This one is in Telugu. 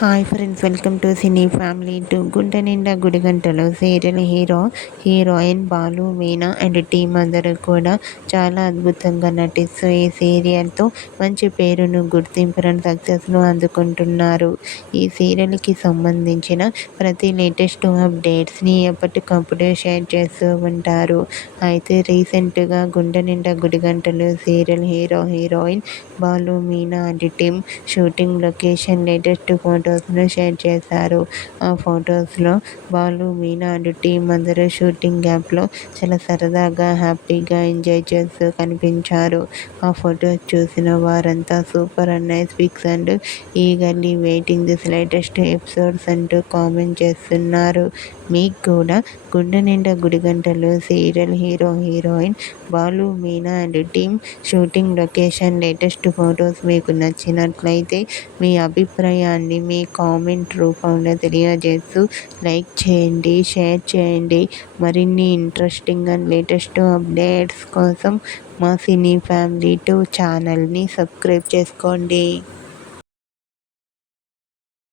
Hi friends, welcome to cine family to Gunde Ninda Gudigantalu serial heroine Balu, Meena and team అందరూ కూడా చాలా అద్భుతంగా నటిస్తూ ఈ సీరియల్తో మంచి పేరును, గుర్తింపును, సక్సెస్ను అందుకుంటున్నారు. ఈ సీరియల్కి సంబంధించిన ప్రతి లేటెస్ట్ అప్డేట్స్ని ఎప్పటికప్పుడు షేర్ చేస్తూ ఉంటారు. అయితే రీసెంట్గా Gunde Ninda Gudigantalu serial heroine Balu, Meena and team shooting location latest ఫొటోస్ను షేర్ చేశారు. ఆ ఫొటోస్లో బాలు, మీనా అండ్ టీం అందరూ షూటింగ్ గ్యాప్లో చాలా సరదాగా, హ్యాపీగా ఎంజాయ్ చేస్తూ కనిపించారు. ఆ ఫొటోస్ చూసిన వారంతా super and nice pics and eagerly waiting this latest episodes అంటూ కామెంట్ చేస్తున్నారు. మీకు కూడా Gunde Ninda Gudigantalu serial heroine Balu, Meena and team shooting location latest photos మీకు నచ్చినట్లయితే మీ అభిప్రాయాన్ని మీ కామెంట్ రూపంలో తెలియజేస్తూ లైక్ చేయండి, షేర్ చేయండి. మరిన్ని ఇంట్రెస్టింగ్ అండ్ లేటెస్ట్ అప్డేట్స్ కోసం మా సినీ ఫ్యామిలీ 2 ఛానల్ని సబ్స్క్రైబ్ చేసుకోండి.